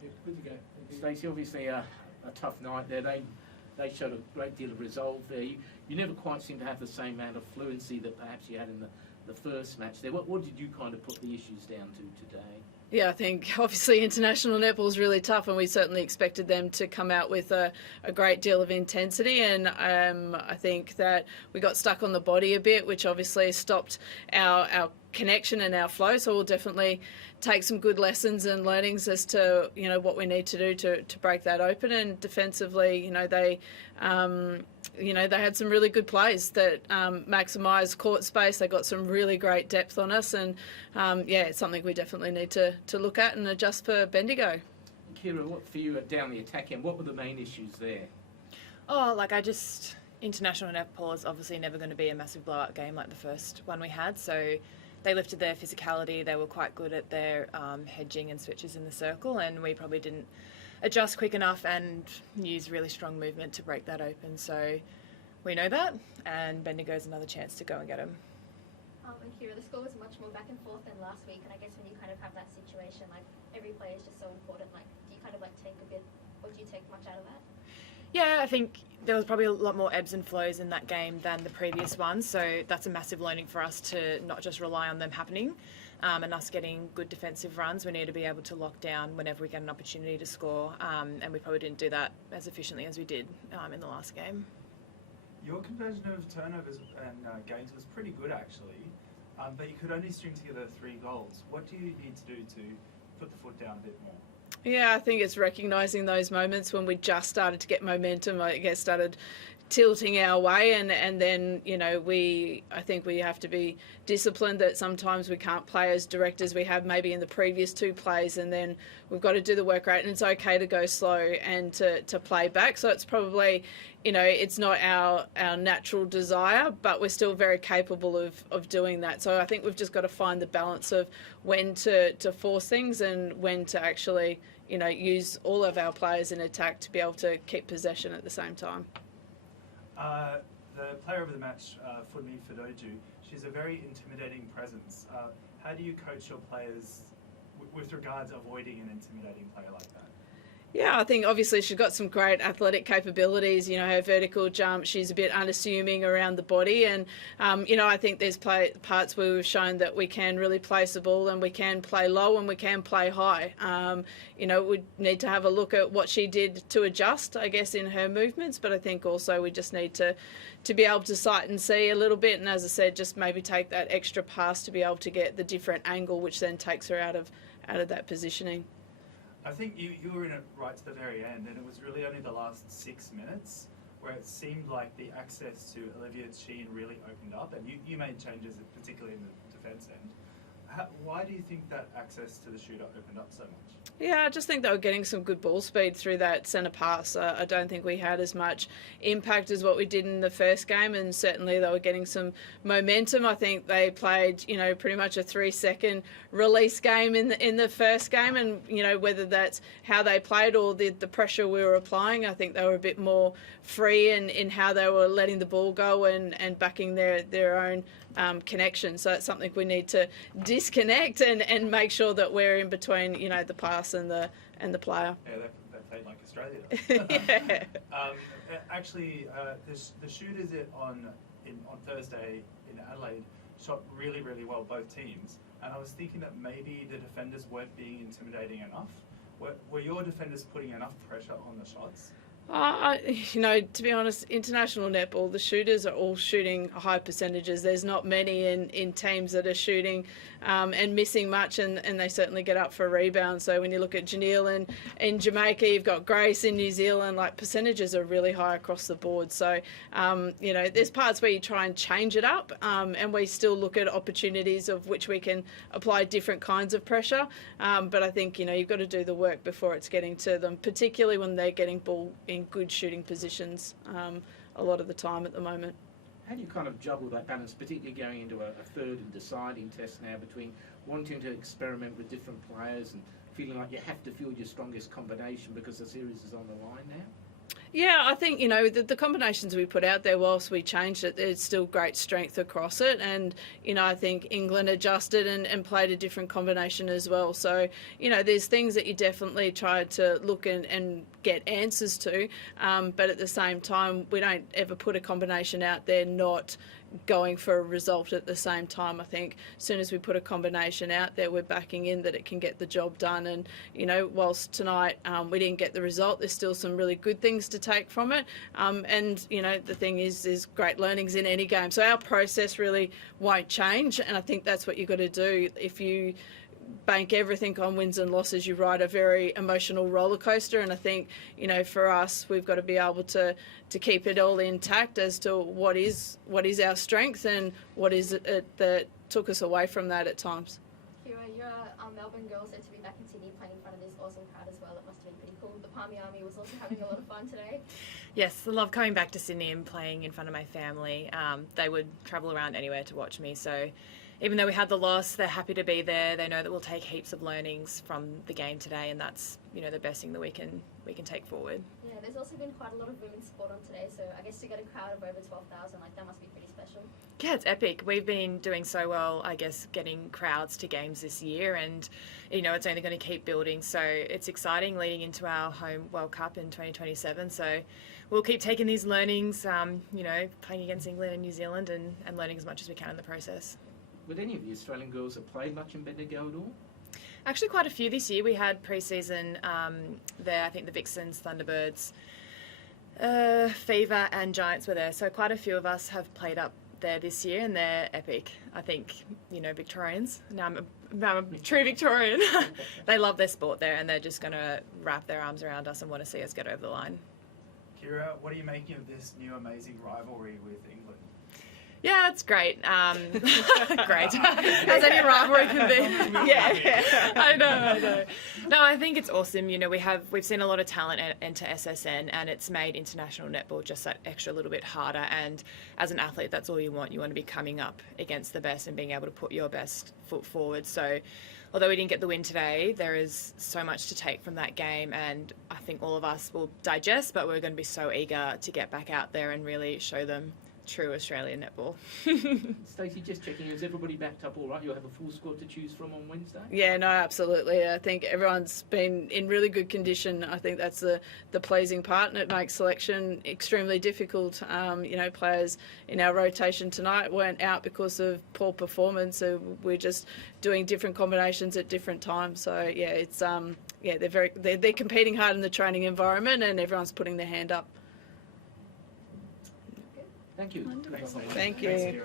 Good to go. Stacey, obviously a tough night there. They showed a great deal of resolve there. You never quite seem to have the same amount of fluency that perhaps you had in the first match there. What did you kind of put the issues down to today? Yeah, I think obviously international netball is really tough, and we certainly expected them to come out with a great deal of intensity. And I think that we got stuck on the body a bit, which obviously stopped our connection and our flow. So we'll definitely take some good lessons and learnings as to what we need to do to break that open. And defensively, they had some really good plays that maximised court space. They got some really great depth on us, and it's something we definitely need to look at and adjust for Bendigo. Kiera, what for you down the attack end? What were the main issues there? International netball is obviously never going to be a massive blowout game like the first one we had. So they lifted their physicality. They were quite good at their hedging and switches in the circle, and we probably didn't adjust quick enough and use really strong movement to break that open. So we know that, and Bendigo's another chance to go and get them. And Kiera, the score was much more back and forth than last week, and I guess when you kind of have that situation, every play is just so important. Do you kind of take a bit, or do you take much out of that? Yeah, I think there was probably a lot more ebbs and flows in that game than the previous one, so that's a massive learning for us to not just rely on them happening and us getting good defensive runs. We need to be able to lock down whenever we get an opportunity to score, and we probably didn't do that as efficiently as we did in the last game. Your conversion of turnovers and gains was pretty good actually, but you could only string together 3 goals. What do you need to do to put the foot down a bit more? Yeah, I think it's recognising those moments when we just started to get momentum. I guess started tilting our way, and then I think we have to be disciplined that sometimes we can't play as direct as we have maybe in the previous 2 plays, and then we've got to do the work rate, and it's okay to go slow and to play back. So it's probably it's not our natural desire, but we're still very capable of doing that. So I think we've just got to find the balance of when to force things and when to actually use all of our players in attack to be able to keep possession at the same time. The player of the match, Funmi Fidoju, she's a very intimidating presence. How do you coach your players with regards avoiding an intimidating player like that? Yeah, I think obviously she's got some great athletic capabilities. Her vertical jump, she's a bit unassuming around the body. And, I think there's parts where we've shown that we can really place the ball and we can play low and we can play high. We need to have a look at what she did to adjust, I guess, in her movements. But I think also we just need to be able to sight and see a little bit. And as I said, just maybe take that extra pass to be able to get the different angle, which then takes her out of that positioning. I think you were in it right to the very end, and it was really only the last 6 minutes where it seemed like the access to Olivia Sheen really opened up, and you made changes, particularly in the defence end. Why do you think that access to the shooter opened up so much? Yeah, I just think they were getting some good ball speed through that centre pass. I don't think we had as much impact as what we did in the first game, and certainly they were getting some momentum. I think they played, pretty much a 3-second release game in the first game, and whether that's how they played or the pressure we were applying, I think they were a bit more free in how they were letting the ball go and backing their own connection. So it's something we need to disconnect and make sure that we're in between, the pass and the player. Yeah, they played like Australia. Yeah. Actually, the shooters on Thursday in Adelaide shot really, really well, both teams. And I was thinking that maybe the defenders weren't being intimidating enough. Were your defenders putting enough pressure on the shots? To be honest, international netball, the shooters are all shooting high percentages. There's not many in teams that are shooting and missing much, and they certainly get up for a rebound. So when you look at Janelle in Jamaica, you've got Grace in New Zealand, percentages are really high across the board. So, there's parts where you try and change it up, and we still look at opportunities of which we can apply different kinds of pressure. But I think, you've got to do the work before it's getting to them, particularly when they're getting ball in good shooting positions a lot of the time at the moment. How do you kind of juggle that balance, particularly going into a third and deciding test now, between wanting to experiment with different players and feeling like you have to field your strongest combination because the series is on the line now? Yeah, I think, the combinations we put out there, whilst we changed it, there's still great strength across it. And, I think England adjusted and played a different combination as well. So, there's things that you definitely try to look and get answers to. But at the same time, we don't ever put a combination out there not going for a result at the same time. I think as soon as we put a combination out there, we're backing in that it can get the job done. And, whilst tonight we didn't get the result, there's still some really good things to take from it. And, the thing is, there's great learnings in any game. So our process really won't change. And I think that's what you've got to do. If you bank everything on wins and losses, you ride a very emotional roller coaster. And I think, for us, we've got to be able to keep it all intact as to what is our strength and what is it that took us away from that at times. Kiera, your Melbourne girls are to be back in Sydney playing in front of this awesome crowd as well. It must have been pretty cool. The Palmy Army was also having a lot of fun today. Yes, I love coming back to Sydney and playing in front of my family. They would travel around anywhere to watch me, so even though we had the loss, they're happy to be there. They know that we'll take heaps of learnings from the game today, and that's the best thing that we can take forward. Yeah, there's also been quite a lot of women's sport on today, so I guess to get a crowd of over 12,000, that must be pretty special. Yeah, it's epic. We've been doing so well, I guess, getting crowds to games this year, and it's only going to keep building. So it's exciting leading into our home World Cup in 2027. So we'll keep taking these learnings, playing against England and New Zealand, and learning as much as we can in the process. Would any of the Australian girls have played much in Bendigo at all? Actually, quite a few this year. We had pre-season there. I think the Vixens, Thunderbirds, Fever and Giants were there. So quite a few of us have played up there this year, and they're epic. I think, Victorians. Now I'm a true Victorian. They love their sport there, and they're just going to wrap their arms around us and want to see us get over the line. Kiera, what are you making of this new amazing rivalry with England? Yeah, it's great. Great. As any rivalry can be. Yeah. I know. No, I think it's awesome. We've seen a lot of talent enter SSN, and it's made international netball just that extra little bit harder. And as an athlete, that's all you want. You want to be coming up against the best and being able to put your best foot forward. So although we didn't get the win today, there is so much to take from that game, and I think all of us will digest, but we're going to be so eager to get back out there and really show them true Australian netball. Stacey, just checking, is everybody backed up all right? You'll have a full squad to choose from on Wednesday? Yeah, no, absolutely. I think everyone's been in really good condition. I think that's the pleasing part, and it makes selection extremely difficult. Players in our rotation tonight weren't out because of poor performance, so we're just doing different combinations at different times. So yeah, it's they're competing hard in the training environment, and everyone's putting their hand up. Thank you. Thank you.